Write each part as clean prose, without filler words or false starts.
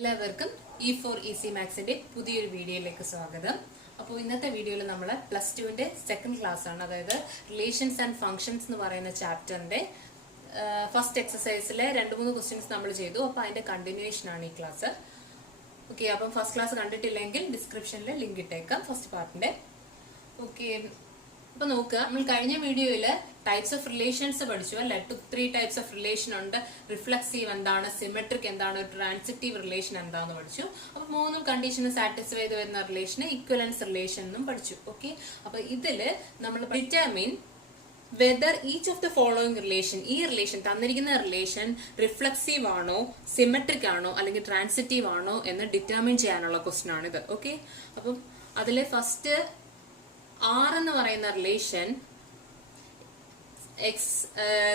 എല്ലാവർക്കും E4 easy മാത്സിന്റെ പുതിയൊരു വീഡിയോയിലേക്ക് സ്വാഗതം. അപ്പോൾ ഇന്നത്തെ വീഡിയോയിൽ നമ്മൾ പ്ലസ് ടുവിന്റെ സെക്കൻഡ് ക്ലാസ് ആണ്, അതായത് റിലേഷൻസ് ആൻഡ് ഫംഗ്ഷൻസ് എന്ന് പറയുന്ന ചാപ്റ്ററിന്റെ ഫസ്റ്റ് എക്സസൈസിലെ 2-3 ക്വസ്റ്റ്യൻസ് നമ്മൾ ചെയ്തു. അപ്പോൾ അതിന്റെ കണ്ടിന്യൂവേഷൻ ആണ് ഈ ക്ലാസ്. ഓക്കെ, അപ്പം ഫസ്റ്റ് ക്ലാസ് കണ്ടിട്ടില്ലെങ്കിൽ ഡിസ്ക്രിപ്ഷനിൽ ലിങ്ക് ഇട്ടേക്കാം ഫസ്റ്റ് പാർട്ടിന്റെ. ഓക്കെ, അപ്പൊ നോക്കുക, നമ്മൾ കഴിഞ്ഞ വീഡിയോയില് ടൈപ്സ് ഓഫ് റിലേഷൻസ് പഠിച്ചു അല്ലെ. 3 ടൈപ്സ് ഓഫ് റിലേഷൻ ഉണ്ട്. റിഫ്ലക്സീവ് എന്താണ്, സിമെട്രിക് എന്താണ്, ട്രാൻസിറ്റീവ് റിലേഷൻ എന്താന്ന് പഠിച്ചു. അപ്പൊ 3 കണ്ടീഷന് സാറ്റിസ്ഫൈ ചെയ്ത് വരുന്ന റിലേഷന് ഇക്വലൻസ് റിലേഷൻ എന്നും പഠിച്ചു. ഓക്കെ, അപ്പൊ ഇതില് നമ്മൾ determine whether each of the following relation, ഈ റിലേഷൻ തന്നിരിക്കുന്ന റിലേഷൻ റിഫ്ലക്സീവ് ആണോ, സിമെട്രിക് ആണോ അല്ലെങ്കിൽ ട്രാൻസിറ്റീവ് ആണോ എന്ന് ഡിറ്റർമിൻ ചെയ്യാനുള്ള ക്വസ്റ്റ്യൻ ആണിത്. ഓക്കെ, അപ്പം അതിലെ ഫസ്റ്റ് R എന്ന് പറയുന്ന relation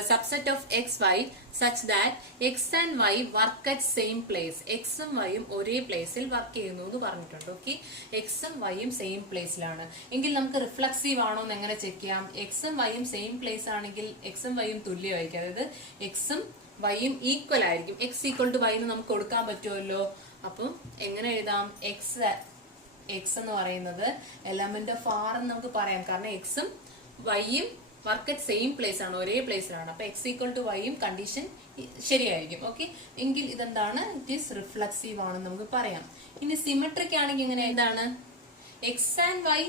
subset of xy such that x and y work at same place. എക്സും വൈയും ഒരേ പ്ലേസിൽ വർക്ക് ചെയ്യുന്നു എന്ന് പറഞ്ഞിട്ടുണ്ട്. ഓക്കെ, എക്സും വൈയും സെയിം പ്ലേസിലാണ് എങ്കിൽ നമുക്ക് റിഫ്ലക്സീവ് ആണോ എന്ന് എങ്ങനെ ചെക്ക് ചെയ്യാം? എക്സും വൈയും സെയിം പ്ലേസ് ആണെങ്കിൽ എക്സും വൈയും തുല്യമായിരിക്കും, അതായത് എക്സും വൈയും ഈക്വൽ ആയിരിക്കും. എക്സ് ഈക്വൽ ടു വൈ എന്ന് നമുക്ക് കൊടുക്കാൻ പറ്റുമല്ലോ. അപ്പം എങ്ങനെ എഴുതാം? എക്സ് എന്ന് പറയുന്നത് എലമെന്റ് ഓഫ് ആർ എന്ന് നമുക്ക് പറയാം, കാരണം എക്സും വൈയും വർക്ക് അറ്റ് സെയിം പ്ലേസ് ആണ്, ഒരേ പ്ലേസിലാണ്. അപ്പൊ എക്സ് ഈക്വൽ ടു വൈയും കണ്ടീഷൻ ശരിയായിരിക്കും. ഓക്കെ, എങ്കിൽ ഇതെന്താണ്? ഇറ്റ് ഈസ് റിഫ്ലക്സീവ് ആണെന്ന് നമുക്ക് പറയാം. ഇനി സിമെട്രിക് ആണെങ്കിൽ എങ്ങനെ? എന്താണ്? X and y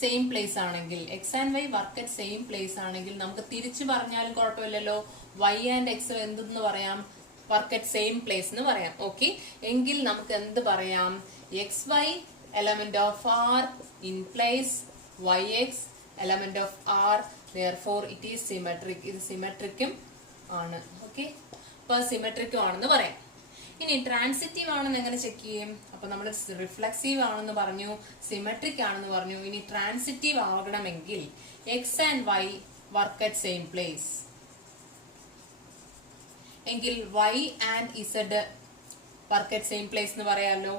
same place ആണെങ്കിൽ, x and y work at same place ആണെങ്കിൽ നമുക്ക് തിരിച്ചു പറഞ്ഞാലും കുഴപ്പമില്ലല്ലോ. വൈ ആൻഡ് എക്സ് എന്തെന്ന് പറയാം? വർക്ക് അറ്റ് സെയിം പ്ലേസ് എന്ന് പറയാം. ഓക്കെ, എങ്കിൽ നമുക്ക് എന്ത് പറയാം? X y element of R in place yx element of R, therefore it is symmetric. ഇത് സിമെട്രിക്കും ആണ്. ഓക്കെ, അപ്പൊ സിമെട്രിക്കും ആണെന്ന് പറയാം. ഇനി ട്രാൻസിറ്റീവ് ആണെന്ന് എങ്ങനെ ചെക്ക് ചെയ്യും? അപ്പൊ നമ്മൾ റിഫ്ലക്സീവ് ആണെന്ന് പറഞ്ഞു, സിമെട്രിക് ആണെന്ന് പറഞ്ഞു. ഇനി ട്രാൻസിറ്റീവ് ആകണമെങ്കിൽ x and y work at same place എങ്കിൽ y and z work at same place എന്ന് പറയാമല്ലോ.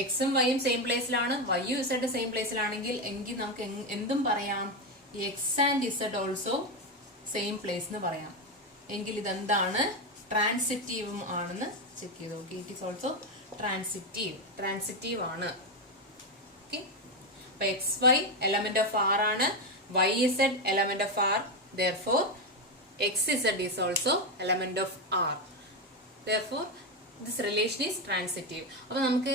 എക്സും വൈയും സെയിം പ്ലേസിലാണ്, വൈയും ഇസഡ് സെയിം പ്ലേസിലാണെങ്കിൽ എങ്കിൽ നമുക്ക് എന്തും പറയാം? X and z also same place എന്ന് പറയാം. എങ്കിൽ ഇതെന്താണ്? ട്രാൻസിറ്റീവും ആണെന്ന് ചെക്ക് ചെയ്തു. Okay, it is also transitive ആണ്. ഓക്കെ, അപ്പൊ x y element of R ആണ്, y z element of R, therefore x z is also element of R, therefore this relation is transitive. അപ്പൊ നമുക്ക്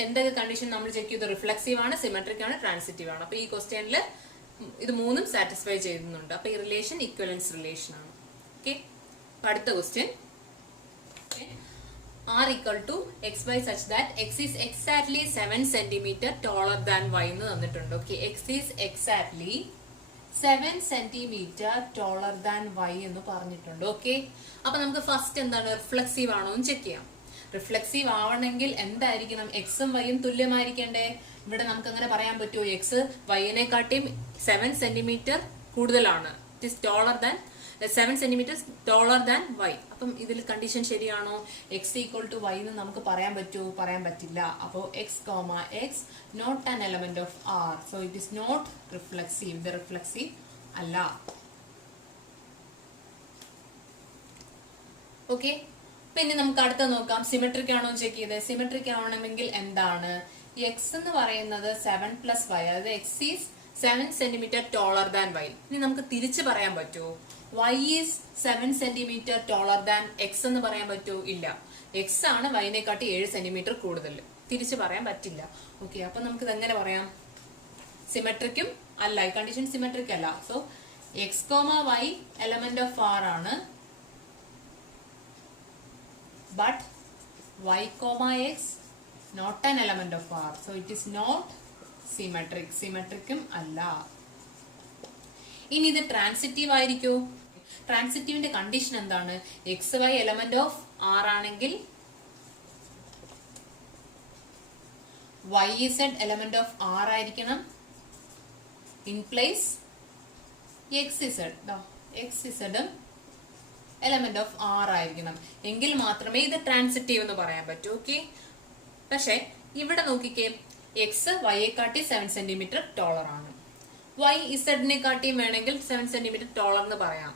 എന്തൊക്കെ കണ്ടീഷൻ നമ്മൾ check ചെയ്തു? Reflexive ആണ്, symmetric ആണ്, ട്രാൻസിറ്റീവ് ആണ്. അപ്പൊ ഈ ക്വസ്റ്റ്യനിൽ ഇത് 3ഉം സാറ്റിസ്ഫൈ ചെയ്യുന്നുണ്ട്. അപ്പൊ ഈ റിലേഷൻ ഇക്വലൻസ് റിലേഷൻ ആണ്. ഓക്കെ, അടുത്ത question R equal to xy such that x is exactly 7 cm taller than y എന്ന് തന്നിട്ടുണ്ട്. Okay, x is exactly 7 cm taller than y എന്ന് പറഞ്ഞിട്ടുണ്ട്. ഓക്കെ, അപ്പൊ നമുക്ക് ഫസ്റ്റ് എന്താണ്? റിഫ്ലക്സീവ് ആണോ എന്ന് ചെക്ക് ചെയ്യാം. റിഫ്ലക്സീവ് ആവണമെങ്കിൽ എന്തായിരിക്കണം? എക്സും വൈയും തുല്യമായിരിക്കണ്ടേ? ഇവിടെ നമുക്ക് അങ്ങനെ പറയാൻ പറ്റുമോ? എക്സ് വൈനെക്കാട്ടിയും 7 സെന്റിമീറ്റർ കൂടുതലാണ്, it is taller than 7 centimetre taller than y. അപ്പം ഇതിൽ കണ്ടീഷൻ ശരിയാണോ? എക്സ് ഈക്വൽ ടു വൈ എന്ന് നമുക്ക് പറയാൻ പറ്റുമോ? പറയാൻ പറ്റില്ല. അപ്പോൾ x comma x not an element of R, so it is not reflexive. ഇത് റിഫ്ലക്സീവ് അല്ല. ഓക്കെ, പിന്നെ നമുക്ക് അടുത്ത നോക്കാം. സിമെട്രിക് ആണോ ചെക്ക് ചെയ്ത്? സിമെട്രിക് ആവണമെങ്കിൽ എന്താണ്? എക്സ് എന്ന് പറയുന്നത് 7 + y, അതായത് x is 7 centimetre taller than y. ഇനി നമുക്ക് തിരിച്ചു പറയാൻ പറ്റുമോ? y is 7 centimetre taller than x എന്ന് പറയാൻ പറ്റുമോ? ഇല്ല. എക്സ് ആണ് വൈനെക്കാട്ടി 7 സെന്റിമീറ്റർ കൂടുതൽ, തിരിച്ചു പറയാൻ പറ്റില്ല. ഓക്കെ, അപ്പൊ നമുക്ക് ഇത് എങ്ങനെ പറയാം? സിമെട്രിക്കും അല്ല, ഈ കണ്ടീഷൻ സിമെട്രിക് അല്ല. So x comma y element of R ആണ്, but y comma x not an element of R, so it is not symmetric. സിമെട്രിക്കും അല്ല. ഇനി ഇത് ട്രാൻസിറ്റീവ് ആയിരിക്കോ? ട്രാൻസിറ്റീവിന്റെ കണ്ടീഷൻ എന്താണ്? X y element of R ആണെങ്കിൽ y z element of R ആയിരിക്കണം, ഇൻ പ്ലേസ് എക്സ് ഇസഡും എലമെന്റ് ഓഫ് ആർ ആയിരിക്കണം. എങ്കിൽ മാത്രമേ ഇത് ട്രാൻസിറ്റീവ് എന്ന് പറയാൻ പറ്റൂ. ഓക്കെ, പക്ഷെ ഇവിടെ നോക്കിക്കേ, എക്സ് വൈയെക്കാട്ടി 7 സെന്റിമീറ്റർ ടോളർ ആണ്, വൈ ഇസഡിനെ കാട്ടിയും വേണമെങ്കിൽ 7 സെന്റിമീറ്റർ ടോളർ എന്ന് പറയാം.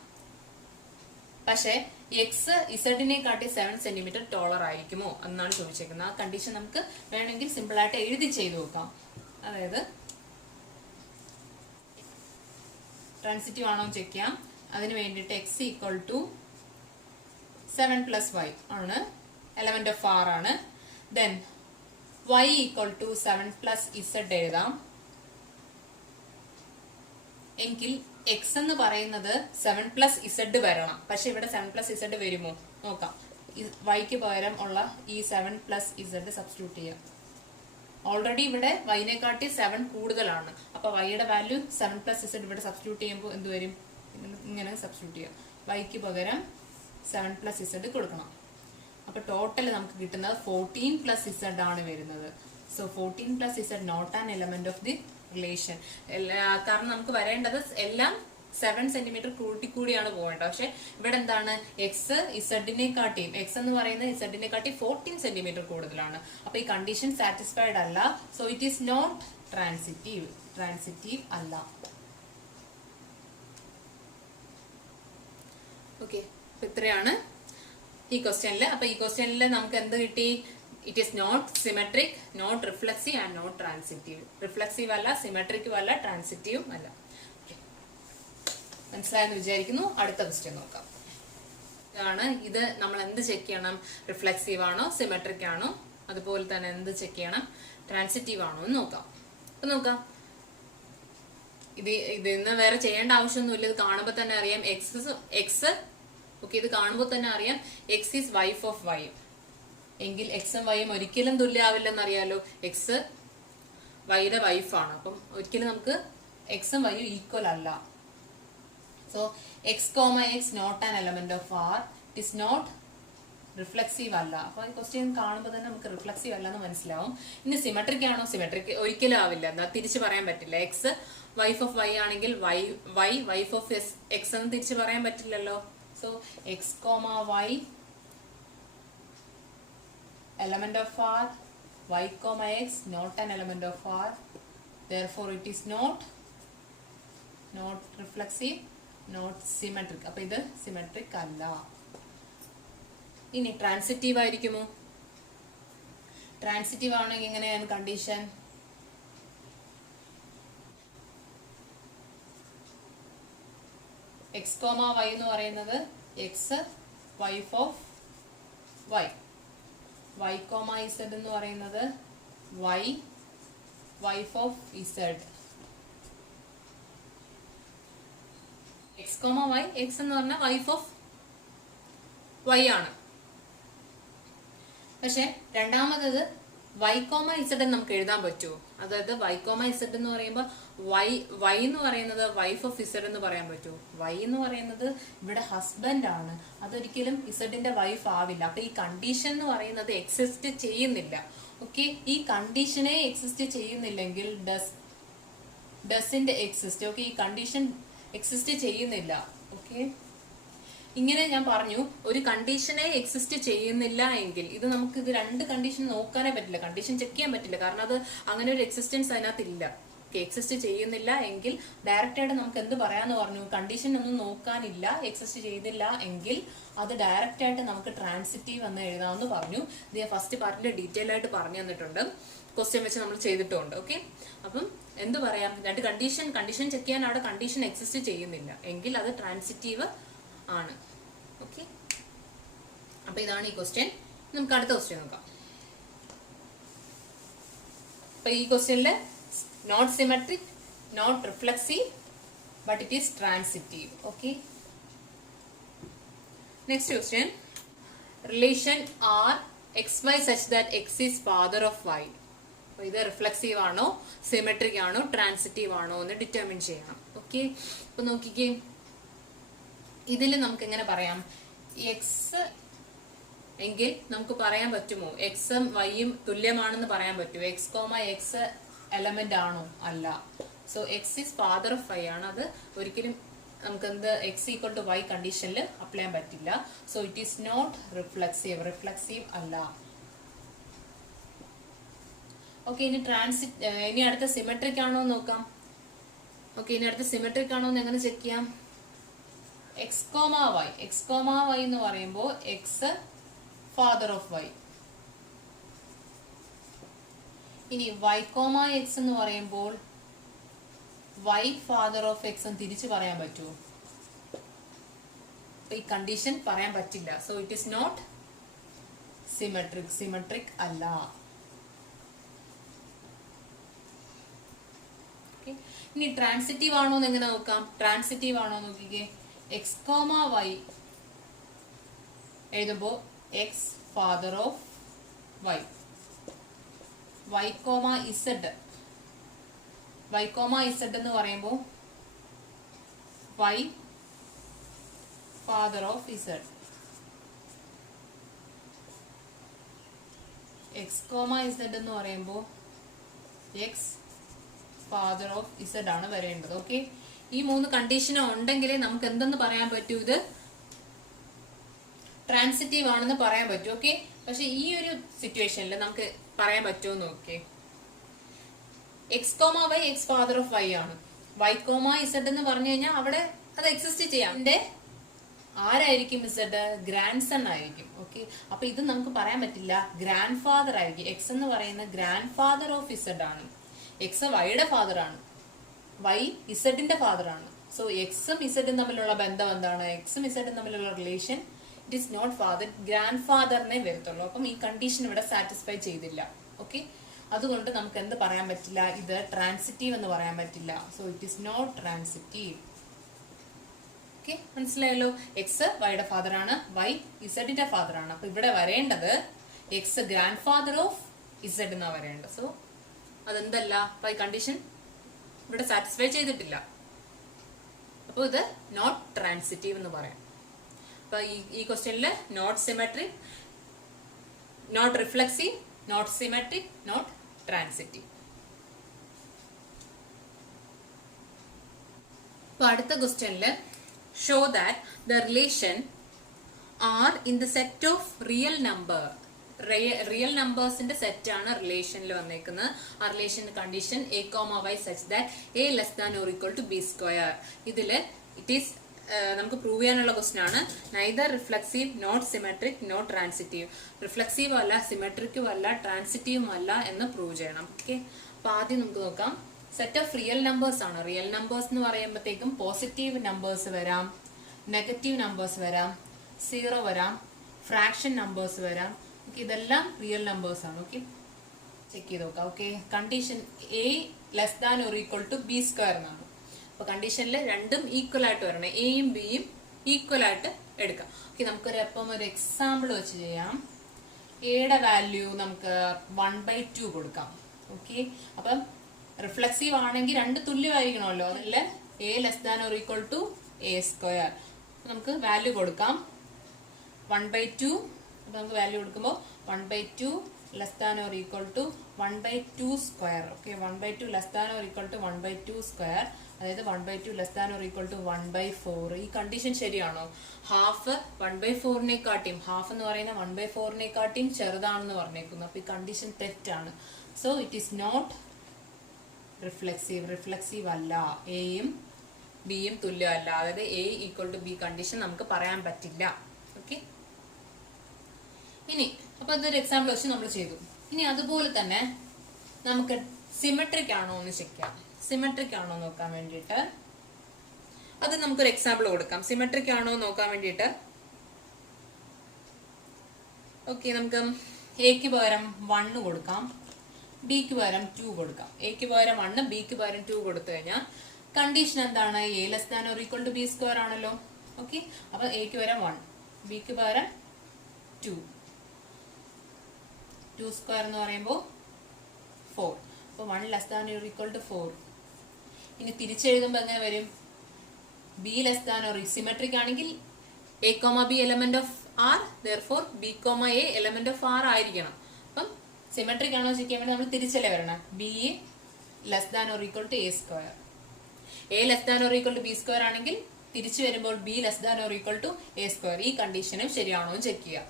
പക്ഷെ എക്സ് ഇസഡിനെ കാട്ടി 7 സെന്റിമീറ്റർ ടോളർ ആയിരിക്കുമോ എന്നാണ് ചോദിച്ചേക്കുന്നത്. ആ കണ്ടീഷൻ നമുക്ക് വേണമെങ്കിൽ സിമ്പിൾ ആയിട്ട് എഴുതി ചെയ്ത് നോക്കാം. അതായത് ട്രാൻസിറ്റീവ് ആണോ ചെക്ക് ചെയ്യാം. അതിന് വേണ്ടിയിട്ട് x equal to 7 plus y ആണ്, എലമെന്റ് ഓഫ് ആർ ആണ്. Then y equal to 7 plus z എഴുതാം. എങ്കിൽ എക്സ് എന്ന് പറയുന്നത് 7 പ്ലസ് ഇസഡ് വരണം. പക്ഷെ ഇവിടെ 7 പ്ലസ് ഇസഡ് വരുമോ നോക്കാം. വൈക്ക് പകരം ഉള്ള ഈ 7 പ്ലസ് ഇസഡ് സബ്സ്റ്റിറ്റ്യൂട്ട് ചെയ്യാം. ഓൾറെഡി ഇവിടെ വൈനെക്കാട്ടി 7 കൂടുതലാണ്. അപ്പൊ വൈയുടെ വാല്യൂ 7 പ്ലസ് ഇസഡ് ഇവിടെ സബ്സ്റ്റിറ്റ്യൂട്ട് ചെയ്യുമ്പോൾ എന്ത് വരും? ഇങ്ങനെ സബ്സ്റ്റിറ്റ്യൂട്ട് ചെയ്യാം. വൈക്ക് പകരം 7 പ്ലസ് ഇസഡ് കൊടുക്കണം. അപ്പൊ ടോട്ടൽ നമുക്ക് കിട്ടുന്നത് 14 പ്ലസ് ഇസഡ് ആണ് വരുന്നത്. So 14 plus z not an element of the relation. കാരണം നമുക്ക് വരേണ്ടത് എല്ലാം 7 സെന്റിമീറ്റർ കൂടിയാണ് പോകേണ്ടത്. പക്ഷെ ഇവിടെ എന്താണ്? എക്സ് ഇസഡിനെ കാട്ടിയും, എക്സ് എന്ന് പറയുന്നത് ഇസഡിനെ കാട്ടി 14 സെന്റിമീറ്റർ കൂടുതലാണ്. അപ്പൊ ഈ കണ്ടീഷൻ സാറ്റിസ്ഫൈഡ് അല്ല. So it is not transitive. Transitive അല്ല. ഓക്കെ, അപ്പൊ ഇത്രയാണ് ഈ ക്വസ്റ്റ്യനില്. അപ്പൊ ഈ ക്വസ്റ്റ്യനില് നമുക്ക് എന്ത് കിട്ടി? It is not symmetric, not reflexive and not transitive. Reflexive അല്ല, സിമെട്രിക്കും അല്ല, ട്രാൻസിറ്റീവും അല്ല. മനസ്സിലായെന്ന് വിചാരിക്കുന്നു. അടുത്ത ക്വസ്റ്റ്യൻ നോക്കാം. ഇത് നമ്മൾ എന്ത് ചെക്ക് ചെയ്യണം? റിഫ്ലെക്സീവ് ആണോ, സിമെട്രിക് ആണോ, അതുപോലെ തന്നെ എന്ത് ചെക്ക് ചെയ്യണം? ട്രാൻസിറ്റീവ് ആണോ എന്ന് നോക്കാം. അപ്പൊ നോക്കാം. ഇതിന്ന് വേറെ ചെയ്യേണ്ട ആവശ്യമൊന്നുമില്ല. ഇത് കാണുമ്പോൾ തന്നെ അറിയാം എക്സ് ഓക്കെ, ഇത് കാണുമ്പോൾ തന്നെ അറിയാം x is wife of y. എങ്കിൽ എക്സും വൈയും ഒരിക്കലും തുല്യാവില്ലെന്ന് അറിയാലോ. എക്സ് വൈയുടെ വൈഫാണ്. അപ്പം ഒരിക്കലും നമുക്ക് എക്സും വൈയും ഈക്വൽ അല്ല. So x comma x not an element of R. It is not reflexive അല്ല. അപ്പൊ ഈ ക്വസ്റ്റ്യൻ കാണുമ്പോൾ തന്നെ നമുക്ക് റിഫ്ലെക്സീവ് അല്ലെന്ന് മനസ്സിലാവും. ഇനി സിമെട്രിക് ആണോ? സിമെട്രിക് ഒരിക്കലും ആവില്ല. എന്താ തിരിച്ചു പറയാൻ പറ്റില്ല. എക്സ് വൈഫ് ഓഫ് വൈ ആണെങ്കിൽ വൈ വൈഫ് ഓഫ് എക്സ് എന്ന് തിരിച്ചു പറയാൻ പറ്റില്ലല്ലോ. So x comma y element of R, y comma x not an element of R, therefore it is not reflexive, not symmetric. അപ്പൊ ഇത് സിമെട്രിക് അല്ല. ഇനി transitive ആയിരിക്കുമോ? ട്രാൻസിറ്റീവ് ആണെങ്കിൽ എങ്ങനെയാണ് കണ്ടീഷൻ? എക്സ് കോമ വൈ എന്ന് പറയുന്നത് x wife of y, y comma z എന്ന് പറയുന്നത് y wife of z. X comma y, x എന്ന് പറഞ്ഞാൽ വൈഫ് ഓഫ് വൈ ആണ്. പക്ഷെ രണ്ടാമത് y കോമ ഇസഡ് എന്ന് നമുക്ക് എഴുതാൻ പറ്റുമോ? അതായത് y കോമ ഇസഡ് എന്ന് പറയുമ്പോൾ y എന്ന് പറയുന്നത് വൈഫ് ഓഫ് ഇസഡ് എന്ന് പറയാൻ പറ്റുമോ? y എന്ന് പറയുന്നത് ഇവിടെ ഹസ്ബൻഡ് ആണ്. അതൊരിക്കലും ഇസഡിന്റെ വൈഫ് ആവില്ല. അപ്പൊ ഈ കണ്ടീഷൻ എന്ന് പറയുന്നത് എക്സിസ്റ്റ് ചെയ്യുന്നില്ല. ഓക്കെ, ഈ കണ്ടീഷനെ എക്സിസ്റ്റ് ചെയ്യുന്നില്ലെങ്കിൽ ഡസിന്റെ എക്സിസ്റ്റ്. ഓക്കെ, ഈ കണ്ടീഷൻ എക്സിസ്റ്റ് ചെയ്യുന്നില്ല. ഓക്കെ, ഇങ്ങനെ ഞാൻ പറഞ്ഞു, ഒരു കണ്ടീഷനെ എക്സിസ്റ്റ് ചെയ്യുന്നില്ല എങ്കിൽ ഇത് നമുക്ക് ഇത് രണ്ട് കണ്ടീഷൻ നോക്കാനേ പറ്റില്ല, കണ്ടീഷൻ ചെക്ക് ചെയ്യാൻ പറ്റില്ല. കാരണം അത് അങ്ങനെ ഒരു എക്സിസ്റ്റൻസ് അതിനകത്ത് ഇല്ല. എക്സിസ്റ്റ് ചെയ്യുന്നില്ല എങ്കിൽ ഡയറക്റ്റ് ആയിട്ട് നമുക്ക് എന്ത് പറയാന്ന് പറഞ്ഞു? കണ്ടീഷൻ ഒന്നും നോക്കാനില്ല, എക്സിസ്റ്റ് ചെയ്തില്ല എങ്കിൽ അത് ഡയറക്റ്റ് ആയിട്ട് നമുക്ക് ട്രാൻസിറ്റീവ് എന്ന് എഴുതാമെന്ന് പറഞ്ഞു. ഇത് ഞാൻ ഫസ്റ്റ് പാർട്ടിൽ ഡീറ്റെയിൽ ആയിട്ട് പറഞ്ഞു തന്നിട്ടുണ്ട്, ക്വസ്റ്റ്യൻ വെച്ച് നമ്മൾ ചെയ്തിട്ടുണ്ട്. ഓക്കെ, അപ്പം എന്ത് പറയാം? രണ്ട് കണ്ടീഷൻ ചെക്ക് ചെയ്യാൻ അവിടെ കണ്ടീഷൻ എക്സിസ്റ്റ് ചെയ്യുന്നില്ല എങ്കിൽ അത് ട്രാൻസിറ്റീവ് ആണ്. ഓക്കെ, അപ്പൊ ഇതാണ് ഈ ക്വസ്റ്റ്യൻ. നമുക്ക് അടുത്ത ക്വസ്റ്റ്യൻ നോക്കാം. അപ്പൊ ഈ ക്വസ്റ്റ്യനില് not symmetric, not reflexive, but it is transitive. Okay, next question. Relation R x y such that x is father of y. ഇത് റിഫ്ലെക്സീവ് ആണോ, സിമെട്രിക് ആണോ, ട്രാൻസിറ്റീവ് ആണോ എന്ന് ഡിറ്റർമിൻ ചെയ്യണം. ഓക്കെ, അപ്പൊ നോക്കിക്കേ, ഇതിൽ നമുക്ക് എങ്ങനെ പറയാം? എക്സ് എങ്കിൽ നമുക്ക് പറയാൻ പറ്റുമോ എക്സും വൈയും തുല്യമാണെന്ന് പറയാൻ പറ്റുമോ? എക്സ് കോമ എക്സ് എലമെന്റ് ആണോ? അല്ല. So x is father of y ആണ്. അത് ഒരിക്കലും നമുക്ക് എന്ത് എക്സ് ഈക്വൽ ടു വൈ കണ്ടീഷനിൽ അപ്ലൈ ചെയ്യാൻ പറ്റില്ല. So it is not reflexive. Reflexive അല്ല. ഓക്കെ, ഇനി അടുത്ത സിമെട്രിക് ആണോ നോക്കാം. ഓക്കെ, ഇനി അടുത്ത സിമെട്രിക് ആണോ എന്ന് എങ്ങനെ ചെക്ക് ചെയ്യാം? X comma y, x comma y എന്ന് പറയുമ്പോൾ എക്സ് ഫാദർ ഓഫ് വൈ. ഇനി വൈ കോമ എക്സ് എന്ന് പറയുമ്പോൾ വൈ ഫാദർ ഓഫ് എക്സ് എന്ന് തിരിച്ചു പറയാൻ പറ്റുമോ? ഈ കണ്ടീഷൻ പറയാൻ പറ്റില്ല. So it is not symmetric. Symmetric അല്ല. ഇനി ട്രാൻസിറ്റീവ് ആണോ എന്ന് എങ്ങനെ നോക്കാം? ട്രാൻസിറ്റീവ് ആണോ നോക്കിക്കേ. എക്സ് കോമ വൈ എഴുതുമ്പോ x father of y. Y comma z, y comma z എന്ന് പറയുമ്പോ y father of z. X comma z എന്ന് പറയുമ്പോ എക്സ് ഫാദർ ഓഫ് ഇസഡ് ആണ് വരേണ്ടത്. ഓക്കെ, ഈ 3 കണ്ടീഷൻ ഉണ്ടെങ്കിലേ നമുക്ക് എന്തെന്ന് പറയാൻ പറ്റൂ, ഇത് ട്രാൻസിറ്റീവ് ആണെന്ന് പറയാൻ പറ്റൂ. ഓക്കെ, പക്ഷെ ഈ ഒരു സിറ്റുവേഷനിൽ നമുക്ക് പറയാൻ പറ്റുമോ നോക്കേ. X comma y x father of y ആണ്. വൈ കോമ ഇസഡ് എന്ന് പറഞ്ഞു കഴിഞ്ഞാൽ അവിടെ അത് എക്സിസ്റ്റ് ചെയ്യാം. അതിന്റെ ആരായിരിക്കും ഇസഡ്? ഗ്രാൻഡ് സൺ ആയിരിക്കും. ഓക്കെ, അപ്പൊ ഇത് നമുക്ക് പറയാൻ പറ്റില്ല, ഗ്രാൻഡ് ഫാദർ ആയിരിക്കും. എക്സ് എന്ന് പറയുന്ന ഗ്രാൻഡ് ഫാദർ ഓഫ് ഇസഡ് ആണ്. എക്സ് വൈയുടെ ഫാദർ ആണ്, വൈ ഇസഡിന്റെ ഫാദർ ആണ്. സോ എക്സും ഇസഡും തമ്മിലുള്ള ബന്ധം എന്താണ്? എക്സും ഇസഡും തമ്മിലുള്ള relation it is not father, ഗ്രാൻഡ് ഫാദറിനെ വരത്തുള്ളൂ. അപ്പം ഈ കണ്ടീഷൻ ഇവിടെ സാറ്റിസ്ഫൈ ചെയ്തില്ല. ഓക്കെ, അതുകൊണ്ട് നമുക്ക് എന്ത് പറയാൻ പറ്റില്ല, ഇത് ട്രാൻസിറ്റീവ് എന്ന് പറയാൻ പറ്റില്ല. So it is not transitive. Okay, മനസ്സിലായല്ലോ. എക്സ് വൈയുടെ ഫാദർ ആണ്, വൈ ഇസഡിന്റെ ഫാദർ ആണ്. അപ്പൊ ഇവിടെ വരേണ്ടത് x grandfather of z എന്നാ വരേണ്ടത്. സോ അതെന്തല്ല, അപ്പൊ ഈ കണ്ടീഷൻ ഇവിടെ സാറ്റിസ്ഫൈ ചെയ്തിട്ടില്ല. അപ്പൊ ഇത് നോട്ട് ട്രാൻസിറ്റീവ് എന്ന് പറയാം. അപ്പൊ ഈ ക്വസ്റ്റ്യനിൽ not symmetric, not reflexive, not symmetric, not transitive. അപ്പൊ അടുത്ത ക്വസ്റ്റ്യനിൽ show that the relation R in the set of real number. Real നമ്പേഴ്സിന്റെ സെറ്റ് ആണ് റിലേഷനിൽ വന്നേക്കുന്നത്. ആ relation condition a comma y such that a less than or equal to b square. ഇതില് it is നമുക്ക് പ്രൂവ് ചെയ്യാനുള്ള question ആണ്. Neither reflexive, not symmetric, not transitive. Reflexive അല്ല, സിമെട്രിക്കും അല്ല, ട്രാൻസിറ്റീവും അല്ല എന്ന് പ്രൂവ് ചെയ്യണം. ഓക്കെ, അപ്പൊ ആദ്യം നമുക്ക് നോക്കാം. സെറ്റ് ഓഫ് റിയൽ നമ്പേഴ്സ് ആണ്. റിയൽ നമ്പേഴ്സ് എന്ന് പറയുമ്പോഴത്തേക്കും പോസിറ്റീവ് നമ്പേഴ്സ് വരാം, നെഗറ്റീവ് നമ്പേഴ്സ് വരാം, 0 വരാം, ഫ്രാക്ഷൻ നമ്പേഴ്സ് വരാം. ഇതെല്ലാം റിയൽ നമ്പേഴ്സ് ആണ്. ഓക്കെ, ചെക്ക് ചെയ്ത് നോക്കാം. Okay, condition a less than or equal to b square എന്നാണ്. അപ്പൊ കണ്ടീഷനിൽ രണ്ടും ഈക്വൽ ആയിട്ട് വരണം, എയും ബിയും ഈക്വൽ ആയിട്ട് എടുക്കാം. ഓക്കെ, നമുക്കൊരു എപ്പം ഒരു എക്സാമ്പിൾ വെച്ച് ചെയ്യാം. എയുടെ വാല്യൂ നമുക്ക് 1/2 കൊടുക്കാം. ഓക്കെ, അപ്പം റിഫ്ലെക്സീവ് ആണെങ്കിൽ രണ്ട് തുല്യമായിരിക്കണമല്ലോ. അതിൽ a less than or equal to a square. നമുക്ക് വാല്യൂ കൊടുക്കാം 1/2. അപ്പൊ നമുക്ക് വാല്യൂ കൊടുക്കുമ്പോൾ 1/2 less than or equal to 1/2 square. Okay, 1/2 less than or equal to 1/2 square, അതായത് 1/2 less than or equal to 1/4. ഈ കണ്ടീഷൻ ശരിയാണോ? ഹാഫ് 1/4-നെക്കാട്ടിയും, ഹാഫ് എന്ന് പറയുന്ന 1/4-നെക്കാട്ടിയും ചെറുതാണെന്ന് പറഞ്ഞേക്കുന്നു. അപ്പൊ ഈ കണ്ടീഷൻ തെറ്റാണ്. So it is not reflexive. Reflexive അല്ല, എയും ബിയും തുല്യമല്ല. അതായത് a equal to b condition നമുക്ക് പറയാൻ പറ്റില്ല. ഓക്കെ, ഇനി അപ്പൊ അതൊരു എക്സാമ്പിൾ വെച്ച് നമ്മൾ ചെയ്തു. ഇനി അതുപോലെ തന്നെ നമുക്ക് സിമെട്രിക് ആണോ എന്ന് ചെക്ക് ചെയ്യാം. സിമെട്രിക് ആണോ നോക്കാൻ വേണ്ടിയിട്ട് അത് നമുക്കൊരു എക്സാമ്പിൾ കൊടുക്കാം. സിമെട്രിക് ആണോ നോക്കാൻ വേണ്ടിയിട്ട് ഓക്കെ, നമുക്ക് എക്ക് പകരം 1 കൊടുക്കാം, ബിക്ക് പകരം 2 കൊടുക്കാം. എക്ക് പകരം 1, ബിക്ക് പകരം 2 കൊടുത്തു കഴിഞ്ഞാൽ കണ്ടീഷൻ എന്താണ്? A less than or equal to b square ആണല്ലോ. ഓക്കെ, അപ്പൊ എക്ക് പകരം 1, ബിക്ക് പകരം 2. 2 സ്ക്വയർ എന്ന് പറയുമ്പോൾ 4. അപ്പൊ 1 less than or equal to 4. ഇനി തിരിച്ചെഴുതുമ്പോൾ എങ്ങനെ വരും? B less than or symmetric ആണെങ്കിൽ a comma b element of R, therefore b comma a element of R ആയിരിക്കണം. അപ്പം സിമെട്രിക് ആണോ ചെക്ക് ചെയ്യാൻ വേണ്ടി നമ്മൾ തിരിച്ചല്ലേ വരണം. B less than or equal to a square. A less than or equal to b square ആണെങ്കിൽ തിരിച്ചു വരുമ്പോൾ b less than or equal to a square. ഈ കണ്ടീഷനും ശരിയാണോ ചെക്ക് ചെയ്യാം.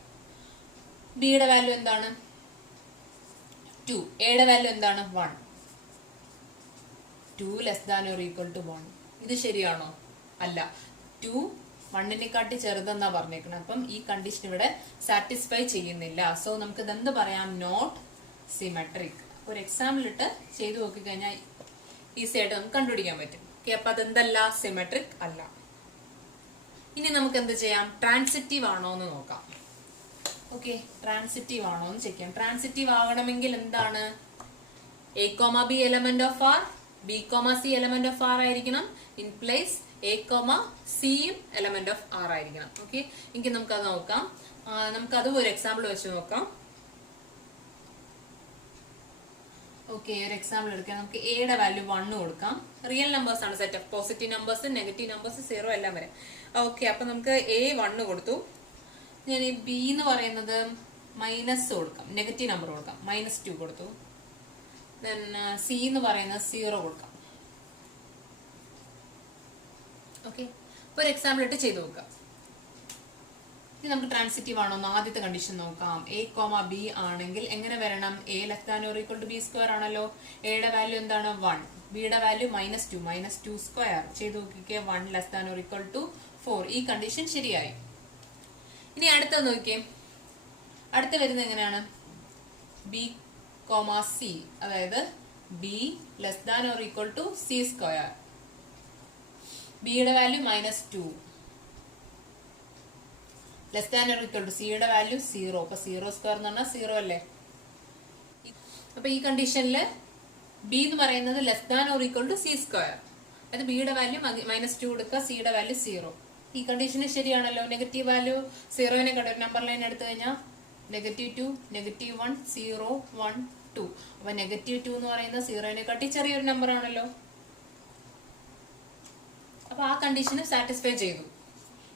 ബിയുടെ വാല്യൂ എന്താണ്? 2. എയുടെ വാല്യൂ എന്താണ്? 1. 2 less than or equal to 1. ഇത് ശരിയാണോ? അല്ല. 2 1നെക്കാട്ടി ചെറുതെന്നാ പറഞ്ഞേക്കണം. അപ്പം ഈ കണ്ടീഷൻ ഇവിടെ സാറ്റിസ്ഫൈ ചെയ്യുന്നില്ല. സോ നമുക്ക് ഇതെന്ത് പറയാം? Not symmetric. ഒരു എക്സാമ്പിൾ ഇട്ട് ചെയ്തു നോക്കിക്കഴിഞ്ഞാൽ ഈസി ആയിട്ട് നമുക്ക് കണ്ടുപിടിക്കാൻ പറ്റും. ഓക്കെ, അപ്പൊ അതെന്തല്ല? സിമെട്രിക് അല്ല. ഇനി നമുക്ക് എന്ത് ചെയ്യാം? ട്രാൻസിറ്റീവ് ആണോ എന്ന് നോക്കാം. ഓക്കെ, ട്രാൻസിറ്റീവ് ആണോ എന്ന് ചെക്ക് ചെയ്യാം. ട്രാൻസിറ്റീവ് ആകണമെങ്കിൽ എന്താണ്? A comma b element of R, b comma c element of R ആയിരിക്കണം. ഇൻ പ്ലേസ് എ കോമ സിയും എലമെന്റ് ഓഫ് ആർ ആയിരിക്കണം. ഓക്കെ, എങ്കിൽ നമുക്കത് നോക്കാം. നമുക്കതും ഒരു എക്സാമ്പിൾ വെച്ച് നോക്കാം. ഓക്കെ, ഒരു എക്സാമ്പിൾ എടുക്കാം. നമുക്ക് എയുടെ വാല്യൂ 1 കൊടുക്കാം. റിയൽ നമ്പേഴ്സ് ആണ് set of positive numbers, negative numbers, 0 എല്ലാം വരെ. ഓക്കെ, അപ്പൊ നമുക്ക് എ 1 കൊടുത്തു. ഞാൻ ഈ ബി എന്ന് പറയുന്നത് മൈനസ് കൊടുക്കാം, നെഗറ്റീവ് നമ്പർ കൊടുക്കാം, -2 കൊടുത്തു. ദെൻ സി എന്ന് പറയുന്നത് 0 കൊടുക്കാം. ഓക്കെ, അപ്പൊ ഒരു എക്സാമ്പിൾ ഇട്ട് ചെയ്ത് നോക്കാം. ഇനി നമുക്ക് ട്രാൻസിറ്റീവ് ആണോ എന്ന് ആദ്യത്തെ കണ്ടീഷൻ നോക്കാം. എ കോമ ബി ആണെങ്കിൽ എങ്ങനെ വരണം? A less than or equal to b square ആണല്ലോ. എയുടെ വാല്യൂ എന്താണ്? 1. ബിയുടെ വാല്യൂ -2 സ്ക്വയർ ചെയ്ത് നോക്കിക്കേ. 1 less than or equal to 4. ഈ കണ്ടീഷൻ ശരിയായി. ഇനി അടുത്തത് നോക്കിയേ. അടുത്ത വരുന്നത് എങ്ങനെയാണ്? ബി കോമ സി, അതായത് b less than or equal to C square. ബിയുടെ value -2 less than or equal to സിയുടെ വാല്യൂ 0. അപ്പൊ 0 സ്ക്വയർ എന്ന് പറഞ്ഞാൽ 0 അല്ലേ? അപ്പൊ ഈ കണ്ടീഷനിൽ ബി എന്ന് പറയുന്നത് less than or equal to C square. അത് ബിയുടെ വാല്യൂ -2 കൊടുക്കുക, സിയുടെ വാല്യൂ 0. ഈ കണ്ടീഷന് ശരിയാണല്ലോ. നെഗറ്റീവ് വാല്യൂ 0നെ നമ്പർ ലൈൻ എടുത്തു കഴിഞ്ഞാൽ -2, -1, 0, 1, 2. അപ്പൊ -2 എന്ന് പറയുന്നത് 0നെക്കാട്ടി ചെറിയൊരു നമ്പർ ആണല്ലോ. അപ്പൊ ആ കണ്ടീഷന് സാറ്റിസ്ഫൈ ചെയ്തു.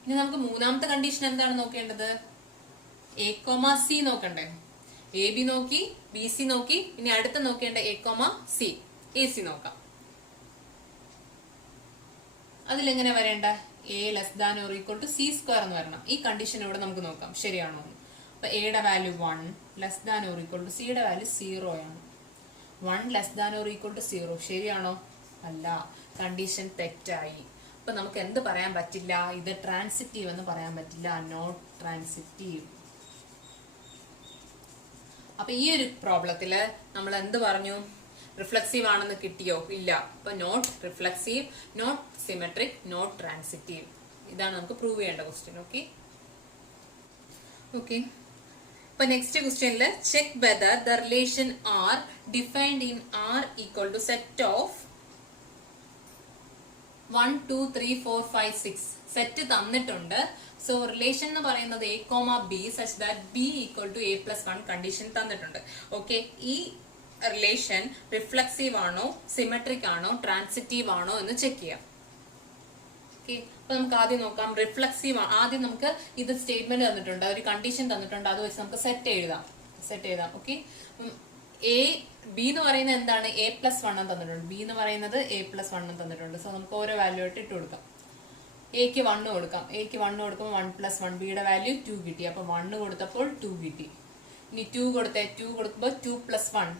ഇനി നമുക്ക് മൂന്നാമത്തെ കണ്ടീഷൻ എന്താണ് നോക്കേണ്ടത്? എ കോമ സി നോക്കണ്ടേ? എ ബി നോക്കി, ബി സി നോക്കി. ഇനി അടുത്ത് നോക്കേണ്ട A comma C, A C നോക്കാം. അതിലെങ്ങനെ വരേണ്ട? A less than or equal to C square എന്ന് വരണം. ഈ കണ്ടീഷൻ ഇവിടെ നമുക്ക് നോക്കാം ശരിയാണോ എന്ന്. അപ്പൊ എയുടെ value 1 less than or equal to സിയുടെ വാല്യൂ 0 ആണ്. 1 less than or equal to 0 ശരിയാണോ? അല്ല, കണ്ടീഷൻ തെറ്റായി. അപ്പൊ നമുക്ക് എന്ത് പറയാൻ പറ്റില്ല? ഇത് ട്രാൻസിറ്റീവ് എന്ന് പറയാൻ പറ്റില്ല, നോട്ട് ട്രാൻസിറ്റീവ്. അപ്പൊ ഈ ഒരു പ്രോബ്ലത്തില് നമ്മൾ എന്ത് പറഞ്ഞു? റിഫ്ലക്സീവ് ആണെന്ന് കിട്ടിയോ? ഇല്ല. അപ്പൊ not reflexive, not symmetric, not transitive. ഇതാണ് നമുക്ക് പ്രൂവ് ചെയ്യേണ്ട ക്വസ്റ്റ്യൻ. ഓക്കെ ഓക്കെ ഇപ്പൊ നെക്സ്റ്റ് ക്വസ്റ്റ്യനില് check whether the relation R defined in R equal to set of 1, 2, 3, 4, 5, 6 set തന്നിട്ടുണ്ട്. സോ റിലേഷൻ എന്ന് പറയുന്നത് a comma b such that b equal to a plus 1 condition തന്നിട്ടുണ്ട്. Okay, ഈ relation reflexive ആണോ, symmetric ആണോ, transitive ആണോ എന്ന് check ചെയ്യാം. ഓക്കെ, അപ്പൊ നമുക്ക് ആദ്യം നോക്കാം. റിഫ്ലക്സീവ് ആണ്. ആദ്യം നമുക്ക് ഇത് സ്റ്റേറ്റ്മെന്റ് തന്നിട്ടുണ്ട്, ഒരു കണ്ടീഷൻ തന്നിട്ടുണ്ട്. അത് വെച്ച് നമുക്ക് സെറ്റ് എഴുതാം. ഓക്കെ, എ ബി എന്ന് പറയുന്നത് എന്താണ്? എ പ്ലസ് 1 തന്നിട്ടുണ്ട്. ബി എന്ന് പറയുന്നത് എ പ്ലസ് 1 തന്നിട്ടുണ്ട്. സോ നമുക്ക് ഓരോ വാല്യൂ ആയിട്ട് ഇട്ട് കൊടുക്കാം. എക്ക് 1 കൊടുക്കാം. എക്ക് 1 കൊടുക്കുമ്പോൾ 1 പ്ലസ് 1, ബിയുടെ വാല്യൂ 2 കിട്ടി. അപ്പൊ 1 കൊടുത്തപ്പോൾ 2 കിട്ടി. ഇനി 2 കൊടുക്കുമ്പോൾ 2 പ്ലസ് 1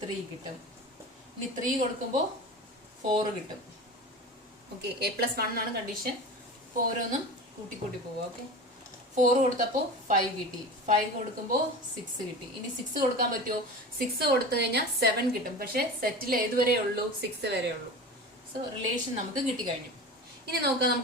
3 കിട്ടും. ഇനി 3 കൊടുക്കുമ്പോൾ 4 കിട്ടും. ഓക്കെ, എ പ്ലസ് 1 ആണ് കണ്ടീഷൻ. ഓരോന്നും കൂട്ടി പോവുക. ഓക്കെ, 4 കൊടുത്തപ്പോൾ 5 കിട്ടി. 5 കൊടുക്കുമ്പോൾ 6 കിട്ടി. ഇനി 6 കൊടുക്കാൻ പറ്റുമോ? 6 കൊടുത്തു കഴിഞ്ഞാൽ 7 കിട്ടും. പക്ഷെ സെറ്റിൽ ഏതുവരെ ഉള്ളൂ? 6 വരെ ഉള്ളൂ. സോ റിലേഷൻ നമുക്ക് കിട്ടിക്കഴിഞ്ഞു. ഇനി നോക്കാം,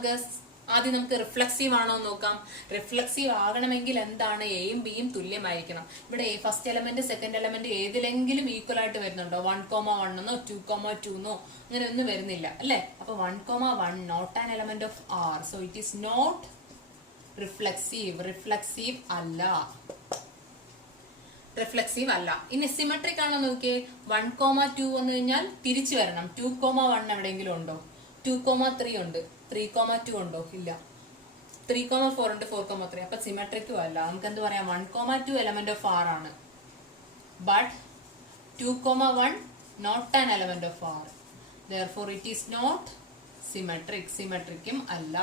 ആദ്യം നമുക്ക് റിഫ്ലക്സീവ് ആണോ നോക്കാം. റിഫ്ലക്സീവ് ആകണമെങ്കിൽ എന്താണ്? എയും ബിയും തുല്യമായിരിക്കണം. ഇവിടെ ഫസ്റ്റ് എലമെന്റ് സെക്കൻഡ് എലമെന്റ് ഏതിലെങ്കിലും ഈക്വൽ ആയിട്ട് വരുന്നുണ്ടോ? 1,1 എന്നോ 2,2 എന്നോ അങ്ങനെ ഒന്നും വരുന്നില്ല അല്ലെ. അപ്പൊ 1,1 not an element of R. So it is not reflexive അല്ല. ഇനി സിമെട്രിക് ആണോ നോക്കിയേ. 1,2 വന്നു കഴിഞ്ഞാൽ തിരിച്ചു വരണം. 2,1 എവിടെയെങ്കിലും ഉണ്ടോ? 2,3 ഉണ്ട്. 3,2 ഉണ്ടോ? ഇല്ല. 3,4 ഉണ്ട്. 4,3. അപ്പൊ സിമെട്രിക്കും അല്ല. നമുക്ക് എന്ത് പറയാം? 1,2 എലമെന്റ് ഓഫ് ആർ ആണ്. But 2,1 not an element of R. therefore it is not symmetric. സിമെട്രിക്കും അല്ല.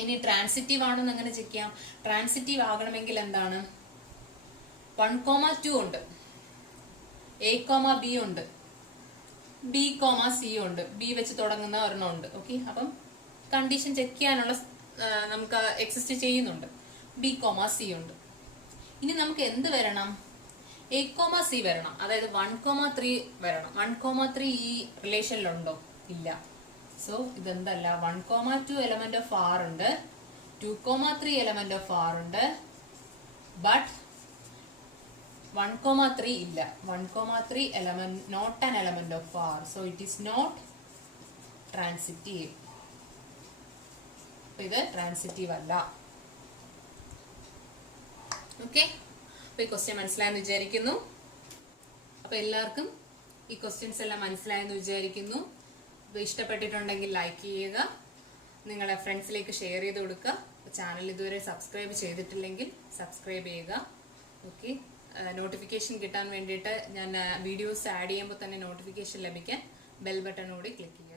ഇനി ട്രാൻസിറ്റീവ് ആണെന്ന് എങ്ങനെ ചെക്ക് ചെയ്യാം? ട്രാൻസിറ്റീവ് ആകണമെങ്കിൽ എന്താണ്? 1,2 ഉണ്ട്, എ കോമ ബി ഉണ്ട്, ബി കോമ സി ഉണ്ട്, ബി വെച്ച് തുടങ്ങുന്ന ഒരെണ്ണം ഉണ്ട്. ഓക്കെ, അപ്പം കണ്ടീഷൻ ചെക്ക് ചെയ്യാനുള്ള നമുക്ക് എക്സിസ്റ്റ് ചെയ്യുന്നുണ്ട്. ബി കോമ സി ഉണ്ട്. ഇനി നമുക്ക് എന്ത് വരണം? എ കോമ സി വരണം. അതായത് 1,3 വരണം. 1,3 ഈ റിലേഷനിലുണ്ടോ? ഇല്ല. സോ ഇതെന്തല്ല, 1,2 എലമെന്റ് ഓഫ് ആർ ഉണ്ട്, 2,3 എലമെന്റ് ഓഫ് ആർ ഉണ്ട്, ബട്ട് 1,3 ഇല്ല. 1,3 element not an element of R, so it is not transitive. ഇത് ട്രാൻസിറ്റീവ് അല്ല. ഓക്കെ, അപ്പൊ ഈ ക്വസ്റ്റ്യൻ മനസ്സിലായെന്ന് വിചാരിക്കുന്നു. അപ്പൊ എല്ലാവർക്കും ഈ ക്വസ്റ്റ്യൻസ് എല്ലാം മനസ്സിലായെന്ന് വിചാരിക്കുന്നു. അപ്പൊ ഇഷ്ടപ്പെട്ടിട്ടുണ്ടെങ്കിൽ ലൈക്ക് ചെയ്യുക, നിങ്ങളെ ഫ്രണ്ട്സിലേക്ക് ഷെയർ ചെയ്ത് കൊടുക്കുക. ചാനൽ ഇതുവരെ സബ്സ്ക്രൈബ് ചെയ്തിട്ടില്ലെങ്കിൽ സബ്സ്ക്രൈബ് ചെയ്യുക. ഓക്കെ, നോട്ടിഫിക്കേഷൻ കിട്ടാൻ വേണ്ടിയിട്ട് ഞാൻ വീഡിയോസ് ആഡ് ചെയ്യുമ്പോൾ തന്നെ നോട്ടിഫിക്കേഷൻ ലഭിക്കാൻ ബെൽ ബട്ടൺ കൂടി ക്ലിക്ക് ചെയ്യുക.